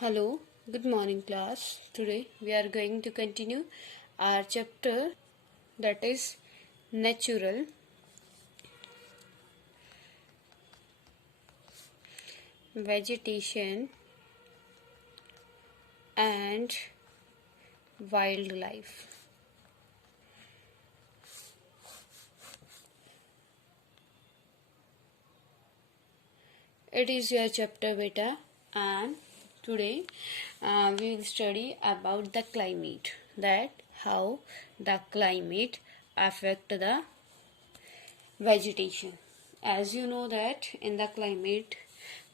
Hello, good morning class. Today we are going to continue our chapter that is natural vegetation and wildlife. It is your chapter beta, and today we will study about the climate, that how the climate affect the vegetation. As you know that in the climate,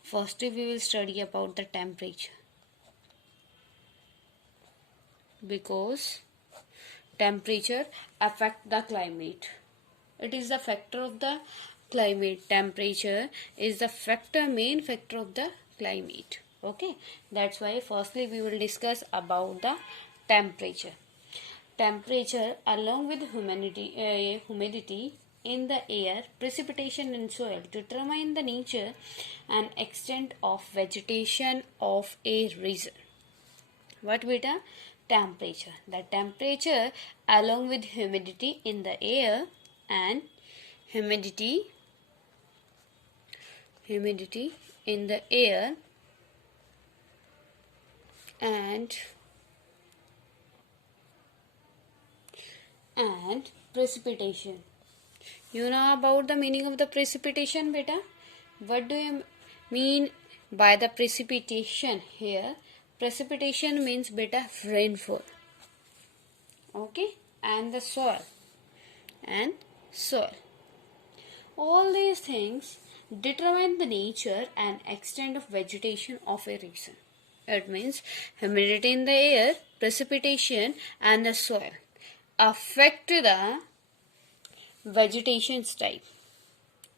firstly we will study about the temperature, because temperature affect the climate. It is the factor of the climate. Temperature is the main factor of the climate. Okay, that's why firstly we will discuss about the temperature. Temperature along with humidity in the air, precipitation in soil determine the nature and extent of vegetation of a region. What beta? Temperature. The temperature along with humidity in the air and humidity in the air and precipitation. You know about the meaning of the precipitation, beta? What do you mean by the precipitation here? Precipitation means beta rainfall. Okay, and the soil. All these things determine the nature and extent of vegetation of a region. It means humidity in the air, precipitation, and the soil affect the vegetation type.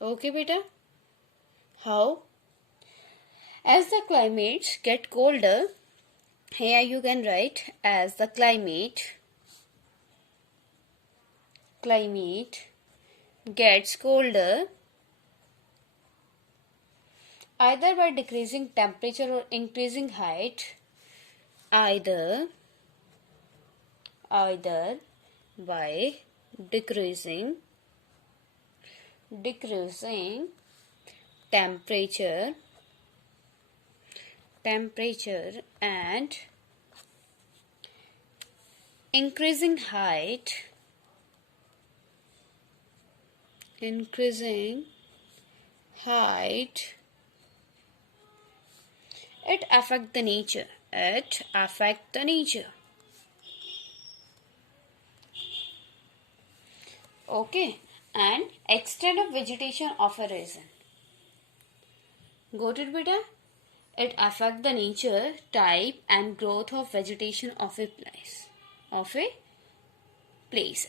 Okay, beta? How? As the climates get colder, here you can write as the climate gets colder, either by decreasing temperature or increasing height, either by decreasing temperature and increasing height, it affect the nature. Okay, and extent of vegetation of a region. Got it, beta? It affect the nature, type, and growth of vegetation of a place.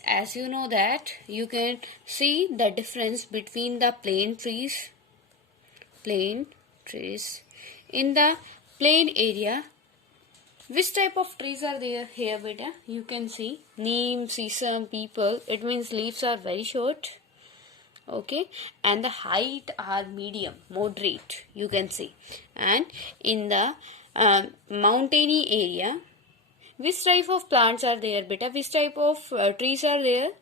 As you know that you can see the difference between the plain trees in the plain area. Which type of trees are there here, beta? You can see neem, sesame, peepal. It means leaves are very short. Okay, and the height are medium, moderate, you can see. And in the mountainy area, which type of plants are there, beta? Which type of trees are there?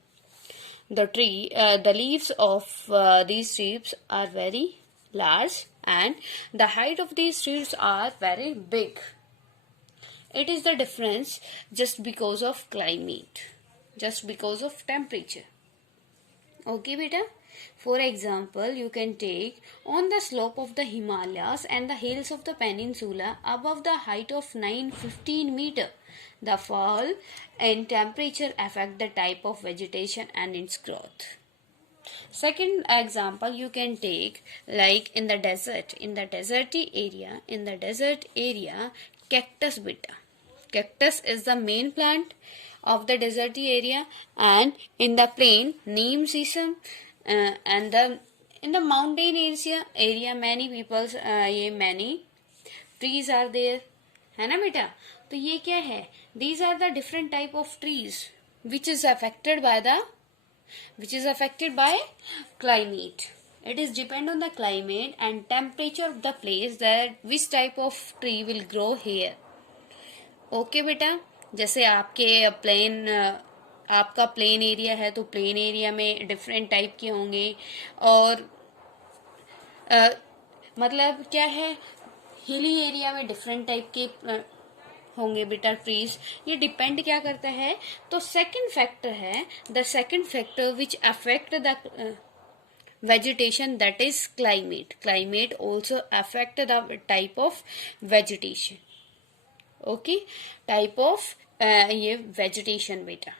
The leaves of these trees are very large, and the height of these trees are very big. It is the difference just because of climate, just because of temperature. Okay, beta? For example, you can take on the slope of the Himalayas and the hills of the peninsula above the height of 9-15 meter. The fall in temperature affect the type of vegetation and its growth. Second example you can take like in the desert. In the desert area, cactus beta. Cactus is the main plant of the deserty area, and in the plain neem, sesame, and in the mountain area many trees are there, है ना बेटा? तो ये क्या है? These are the different type of trees which is affected by climate. It is depend on the climate and temperature of the place that which type of tree will grow here. Okay बेटा, जैसे आपके plane आपका plain area है तो plain area में different type के होंगे, और मतलब क्या है, हिली एरिया में डिफरेंट टाइप के होंगे बेटा ट्रीज. ये डिपेंड क्या करता है, तो सेकंड फैक्टर है, the second factor which affect the vegetation, that is climate also affect the type of vegetation. Okay, type of ये वेजिटेशन बेटा.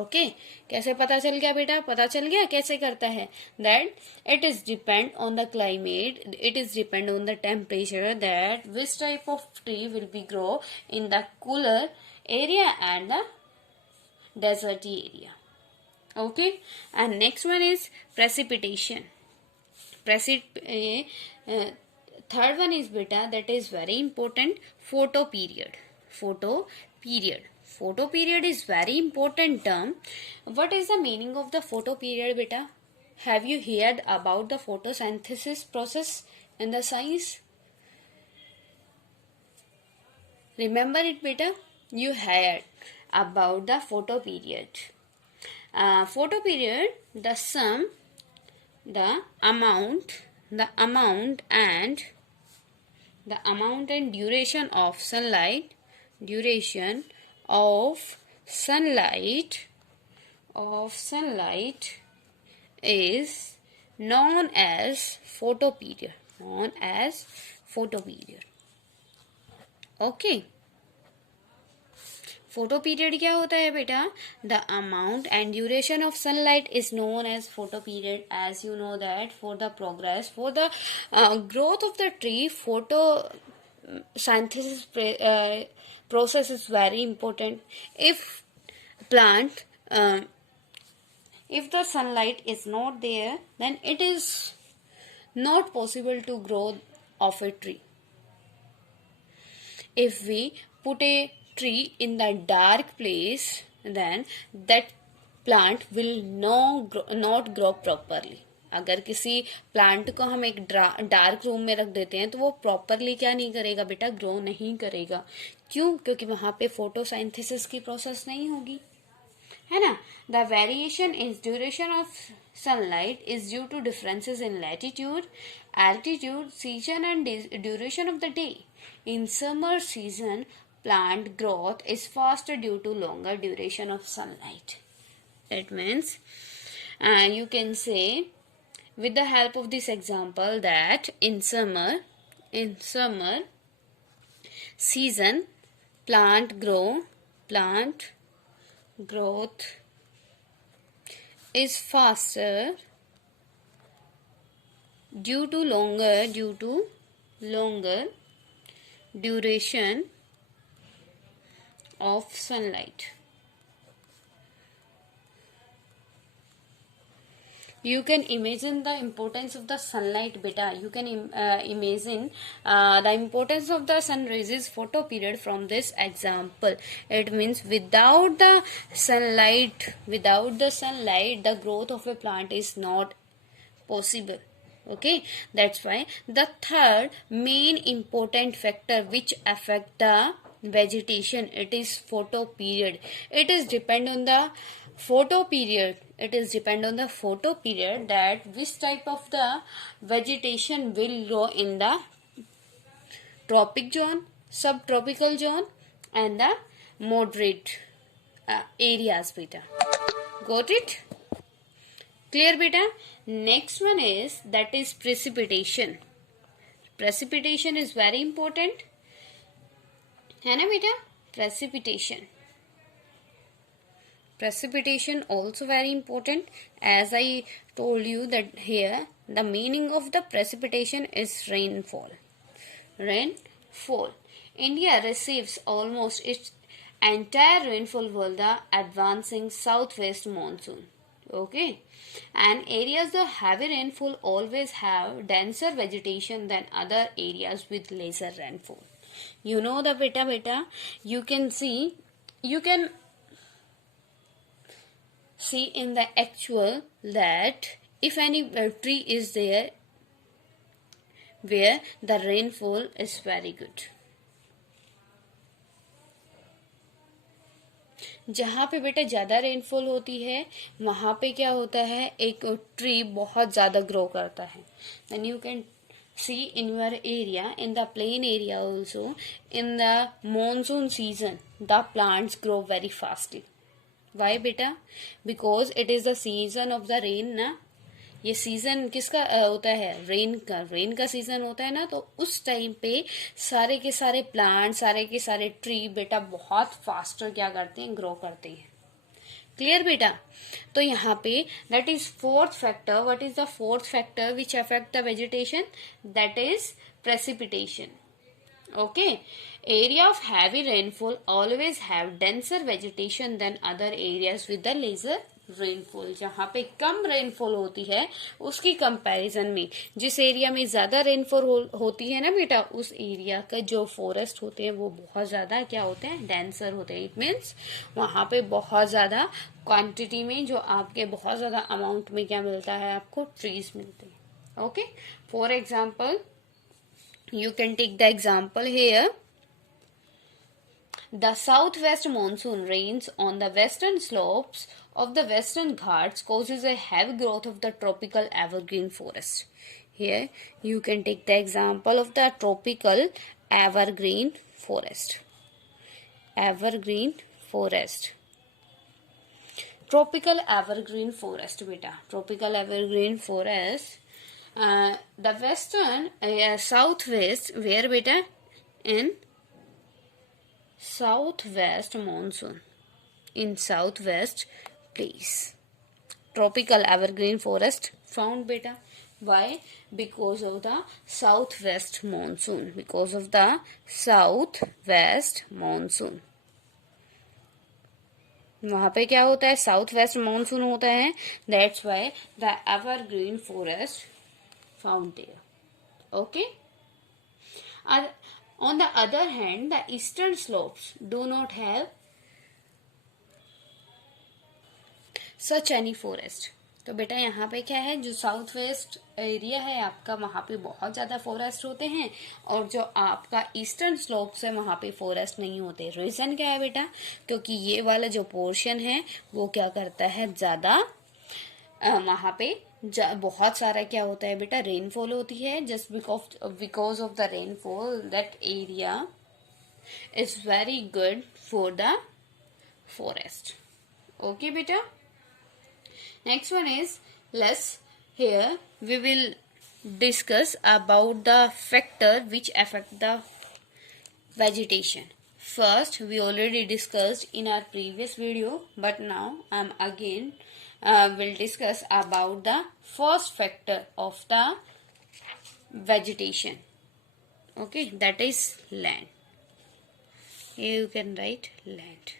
ओके, कैसे पता चल गया बेटा, पता चल गया कैसे करता है, that it is depend on the climate, it is depend on the temperature, that which type of tree will be grow in the cooler area and the desert area. Okay, and next one is precipitation. Third one is beta, that is very important, photo period. Photo period is very important term. What is the meaning of the photo period beta? Have you heard about the photosynthesis process in the science? Remember it beta, you heard about the photo period. Photo period, the sum, the amount and duration of sunlight is known as photo period. Okay, photo period क्या होता है बेटा, the amount and duration of sunlight is known as photo period. As you know that for the progress, for the growth of the tree, photo synthesis process is very important. If plant if the sunlight is not there, then it is not possible to grow of a tree. If we put a tree in the dark place, then that plant will not grow properly. अगर किसी plant को हम एक dark room में रख देते हैं तो वो प्रॉपरली क्या नहीं करेगा बेटा, ग्रो नहीं करेगा. क्यों? क्योंकि वहां पे फोटोसाइंथेसिस की प्रोसेस नहीं होगी, है ना. The variation in duration of sunlight is due to differences in latitude, altitude, season and duration of the day. In summer season, plant growth is faster due to longer duration of sunlight. That means you can say with the help of this example that in summer season, plant growth is faster due to longer duration of sunlight. You can imagine the importance of the sunlight beta. You can imagine the importance of the sun rays photo period from this example. It means without the sunlight, the growth of a plant is not possible. Okay, that's why the third main important factor which affect the vegetation, it is photo period. It is depend on the photo period. That which type of the vegetation will grow in the tropic zone, subtropical zone and the moderate areas beta. Got it? Clear beta? Next one is, that is precipitation. Precipitation is very important, है ना बेटा. Precipitation also very important. As I told you that here the meaning of the precipitation is rainfall. India receives almost its entire rainfall with the advancing southwest monsoon. Okay, and areas of heavy rainfall always have denser vegetation than other areas with lesser rainfall. You know the beta, you can see in the actual that if any tree is there where the rainfall is very good. जहाँ पे बेटा ज़्यादा rainfall होती है वहाँ पे क्या होता है, एक ट्री बहुत ज़्यादा ग्रो करता है. Then you can see in your area, in the plain area also, in the monsoon season the plants grow very fastly. Why beta? Because it is the season of the rain ना. ये season किसका होता है, rain का season होता है ना. तो उस टाइम पे सारे के सारे प्लांट, सारे के सारे ट्री बेटा बहुत फास्टर क्या करते हैं, ग्रो करते हैं. क्लियर बेटा? तो यहाँ पे that is fourth factor. What is the fourth factor which affect the vegetation? That is precipitation. Okay. Area of heavy rainfall always have denser vegetation then other areas with the lesser rainfall. जहाँ पे कम rainfall होती है उसकी comparison में जिस area में ज्यादा rainfall होती है ना बेटा, उस एरिया का जो फॉरेस्ट होते हैं वो बहुत ज्यादा क्या होते हैं, डेंसर होते हैं. इट मीन्स वहां पे बहुत ज्यादा क्वांटिटी में, जो आपके बहुत ज्यादा अमाउंट में क्या मिलता है, आपको ट्रीज मिलते हैं. Okay. For example you can take the example here. The southwest monsoon rains on the western slopes of the western Ghats causes a heavy growth of the tropical evergreen forest. Here you can take the example of the tropical evergreen forest. Evergreen forest. Tropical evergreen forest beta. Tropical evergreen forest. The western southwest, where beta? In southwest monsoon, in southwest place tropical evergreen forest found beta. Why? Because of the southwest monsoon. Because of the southwest monsoon. वहां पे क्या होता है, south west monsoon होता है. That's why the evergreen forest found there. Okay. On the other hand, the eastern slopes do not have such any forest. तो बेटा यहाँ पे क्या है, जो साउथ वेस्ट एरिया है आपका वहां पे बहुत ज्यादा फॉरेस्ट होते हैं, और जो आपका ईस्टर्न स्लोप्स है वहां पे फॉरेस्ट नहीं होते. रीजन क्या है बेटा? क्योंकि ये वाला जो पोर्शन है वो क्या करता है, ज्यादा वहां पे बहुत सारा क्या होता है बेटा, रेनफॉल होती है. Just because of the rainfall that area is very good for the forest. Okay बेटा. Next one is let's here we will discuss about the factor which affect the vegetation. First, we already discussed in our previous video, but now I'm again will discuss about the first factor of the vegetation. Okay, that is land. Here you can write land.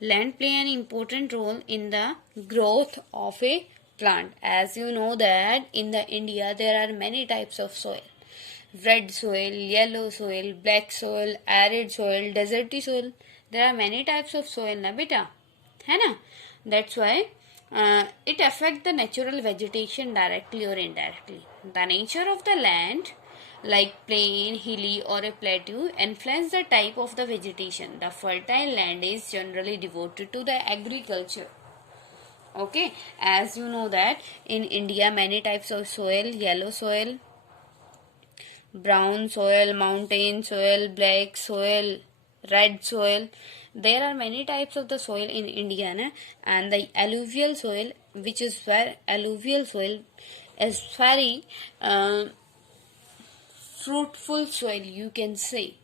Land play an important role in the growth of a plant. As you know that in the India there are many types of soil. Red soil, yellow soil, black soil, arid soil, deserty soil. There are many types of soil na beta, है ना? That's why it affects the natural vegetation directly or indirectly. The nature of the land, like plain, hilly or a plateau, influence the type of the vegetation. The fertile land is generally devoted to the agriculture. Okay, as you know that in India many types of soil: yellow soil, brown soil, mountain soil, black soil, red soil. There are many types of the soil in India, na? And the alluvial soil, which is where alluvial soil is very fruitful soil, you can say,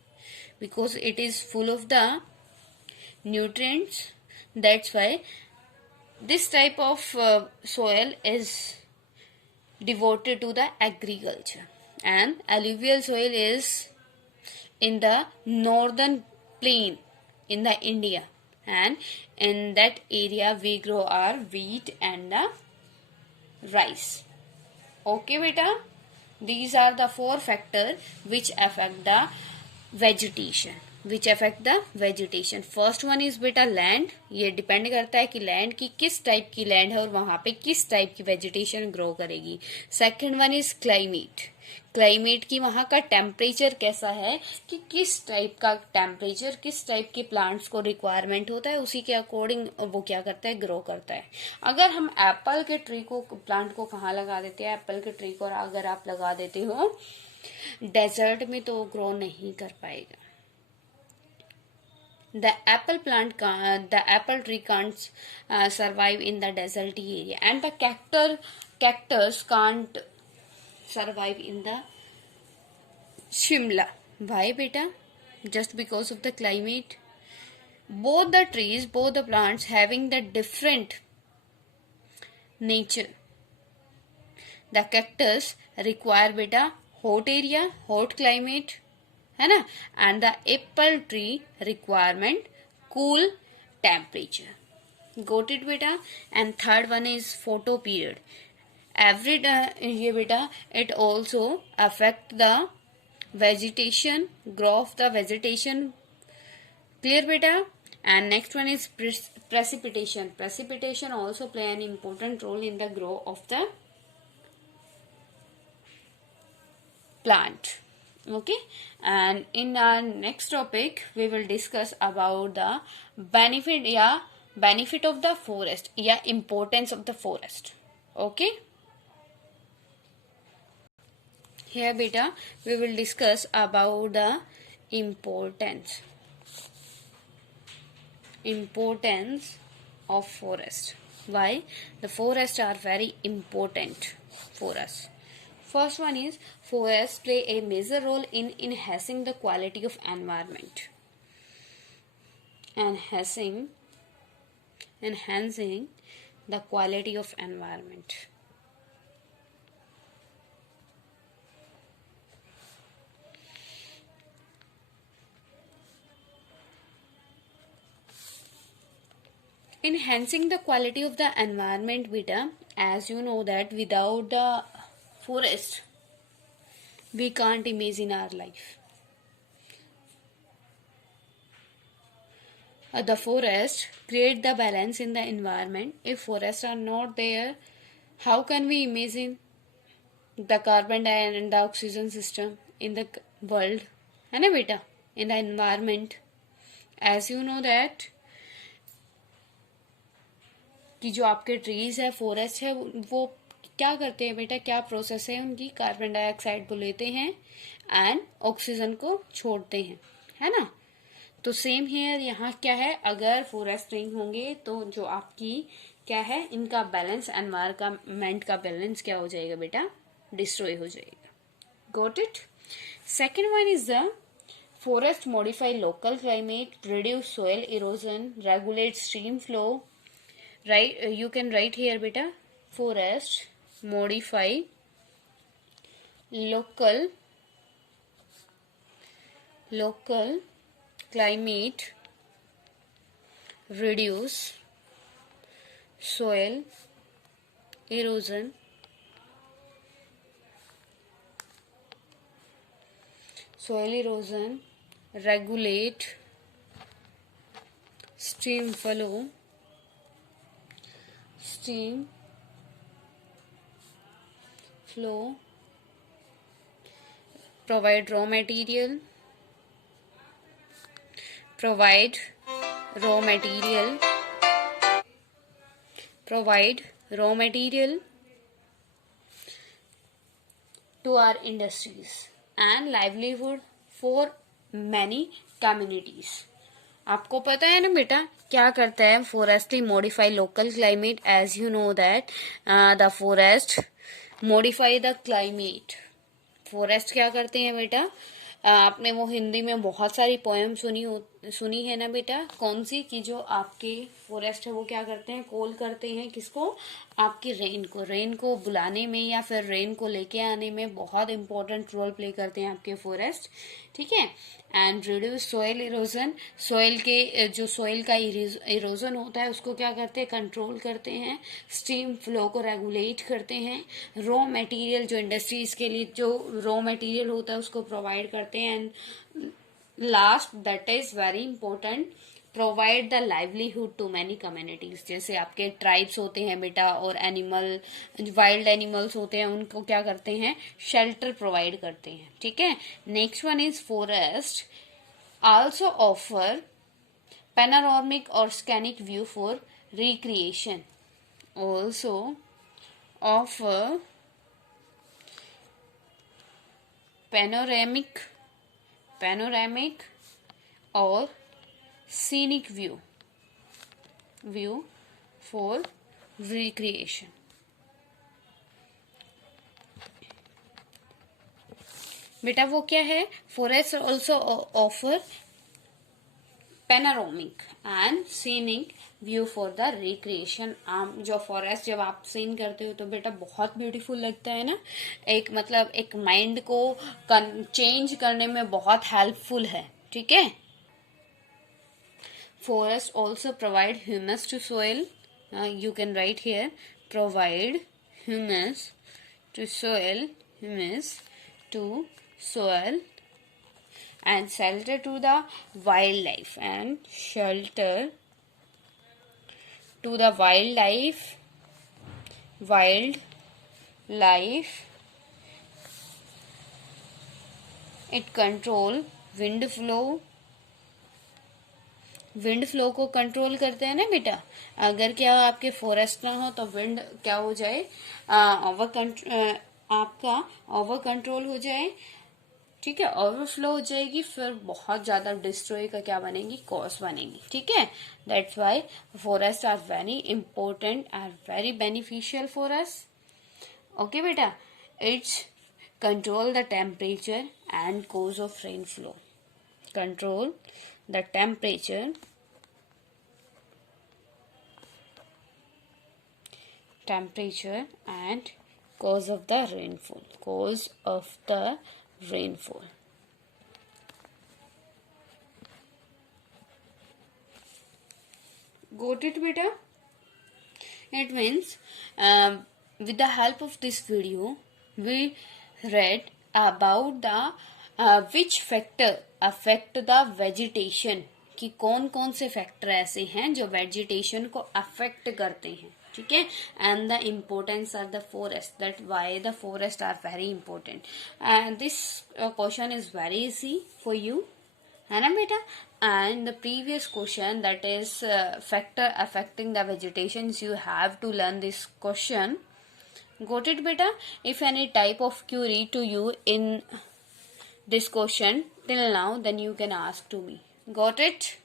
because it is full of the nutrients. That's why this type of soil is devoted to the agriculture. And alluvial soil is in the northern plain in the India, and in that area we grow our wheat and the rice. Okay beta, these are the four factors which affect the vegetation. Which affect the vegetation. First one is बेटा land, ये depend करता है कि land की किस type की land है और वहां पे किस टाइप की वेजिटेशन ग्रो करेगी। Second one is climate, climate की वहां का टेम्परेचर कैसा है कि किस टाइप का टेम्परेचर किस टाइप के प्लांट्स को रिक्वायरमेंट होता है, उसी के अकॉर्डिंग वो क्या करता है, ग्रो करता है। अगर हम एप्पल के ट्री को प्लांट को कहाँ लगा देते हैं, एप्पल के ट्री को अगर आप लगा देते हो डेजर्ट में तो ग्रो नहीं कर पाएगा। The apple tree can't survive in the deserty area, and the cactus can't survive in the Shimla. Why, beta? Just because of the climate. Both the trees, both the plants having the different nature. The cactus require beta hot area, hot climate, है ना, and the apple tree requirement cool temperature. Got it बेटा। And third one is photo period. Every year बेटा it also affect the vegetation, grow of the vegetation. Clear बेटा। And next one is precipitation. Precipitation also play an important role in the growth of the plant. Okay, and in our next topic we will discuss about the benefit of the forest, importance of the forest. Okay, here beta we will discuss about the importance of forest. Why the forests are very important for us. First one is forests play a major role in enhancing the quality of environment. Enhancing the quality of environment. Enhancing the quality of the environment, beta, as you know that without the forest we can't imagine our life. The forest create the balance in the environment. If forests are not there, how can we imagine the carbon and the oxygen system in the world, है ना बेटा, in the environment. As you know that कि जो आपके trees है, forest है, वो क्या करते हैं बेटा, क्या प्रोसेस है उनकी, कार्बन डाइऑक्साइड को लेते हैं एंड ऑक्सीजन को छोड़ते हैं, है ना। तो सेम हियर यहाँ क्या है, अगर फॉरेस्ट नहीं होंगे तो जो आपकी क्या है, इनका बैलेंस, एनवायरमेंट का बैलेंस क्या हो जाएगा बेटा, डिस्ट्रॉय हो जाएगा। Got it. Second one is the forest modify local climate, reduce soil erosion, regulate stream flow. Right, you can write here beta, forest modify local climate, reduce soil erosion, regulate stream flow, provide raw material to our industries and livelihood for many communities. आपको पता है ना बेटा क्या करता है forestry, modify local climate, as you know that the forest modify the climate. Forest क्या करते हैं बेटा, आपने वो हिंदी में बहुत सारी पोएम सुनी है ना बेटा, कौन सी, कि जो आपके फॉरेस्ट है वो क्या करते हैं, कॉल करते हैं किसको, आपकी रेन को बुलाने में या फिर रेन को लेके आने में बहुत इंपॉर्टेंट रोल प्ले करते हैं आपके फॉरेस्ट, ठीक है। And reduce soil erosion, soil का इरोजन होता है उसको क्या करते हैं, कंट्रोल करते हैं। स्ट्रीम फ्लो को रेगुलेट करते हैं। रॉ मटेरियल, जो इंडस्ट्रीज के लिए जो रॉ मटेरियल होता है उसको प्रोवाइड करते हैं। And last that is very important, provide the livelihood to many communities. जैसे आपके ट्राइब्स होते हैं बेटा और एनिमल, वाइल्ड एनिमल्स होते हैं, उनको क्या करते हैं, शेल्टर प्रोवाइड करते हैं। ठीक है। Next one is forest also offer panoramic or scenic view for recreation, also offer panoramic or scenic view for recreation। बेटा वो क्या है, forest also offer panoramic and scenic view for the recreation. जो forest जब आप scene करते हो तो बेटा बहुत ब्यूटीफुल लगता है ना, एक मतलब एक माइंड को चेंज करने में बहुत हेल्पफुल है। ठीक है। Forest also provide humus to soil, you can write here provide humus to soil, humus to soil and shelter to the wildlife, and shelter to the wildlife it control wind flow को control करते हैं ना बेटा। अगर क्या आपके forest ना हो तो विंड क्या हो जाए, आपका ओवर कंट्रोल हो जाए। ठीक है, ओवरफ्लो हो जाएगी, फिर बहुत ज्यादा डिस्ट्रॉय का क्या बनेगी, कॉज बनेगी। ठीक है। That's why forest are very important, are very beneficial for us. Okay बेटा, it's control the temperature and cause of rain flow, control the temperature and cause of the rainfall, got it beta? It means with the help of this video we read about the which factor affect the vegetation, कि कौन कौन से factor ऐसे हैं जो vegetation को affect करते हैं। ठीक है। And the importance are the forest, that why the forest are very important, and this question is very easy for you, है ना बेटा। And the previous question that is factor affecting the vegetation, you have to learn this question. Got it beta? If any type of query to you in this question till now, then you can ask to me. Got it?